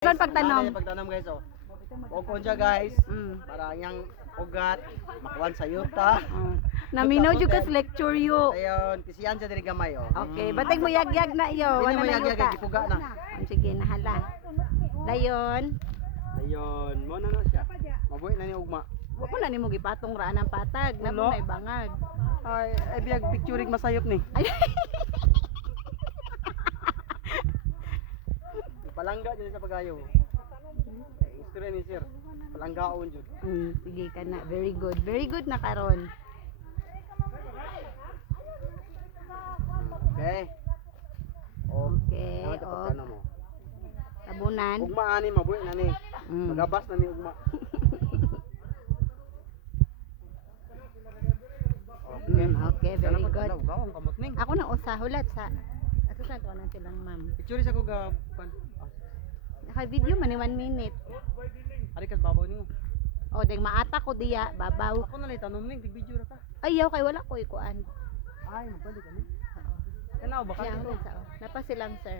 Saan pagtanom? Pagtanom guys, oh. Ukon siya guys. Mm. Para yang ugat makuan sa yuta. Naminaw jud kas lecture yo. Ayon, kisiyan siya diri gamay, oh. Okay, batay mo yagyag na yo. Wala Wala mo na yag-yag yuta. gipuga na. Sige, nahala. Dayon, Ayon, mo na siya. Mabuhi na ni ugma. wa ko na nimo gipatong ra ng patag, na Ulo? mo nay bangag. Ay biyag picturing masayop ni. Ay, Palangga dyan sa pagayo. Istorya ni sir. Palanggaon jud. sige ka na. Very good. Very good na karon. Okay. Okay, Ano ito pagkano mo? Tabunan. Ugma ani mabuhi na ni. Magabas na ni ugma. Okay, very good. Gawang kamot ning. Ako na usahulat sa ato sa to na silang ma'am. Picture sa ko ga pan. Naka-video man ni 1 minute. Ari kas babaw ningo. O, deng maata ko diya, babaw. Ako na lay tanom ning tig video ra ta. Ayaw, kay wala ko ikuan. Ay, mapali kani. Kanaw ba Yan, kayo? napa silang sir.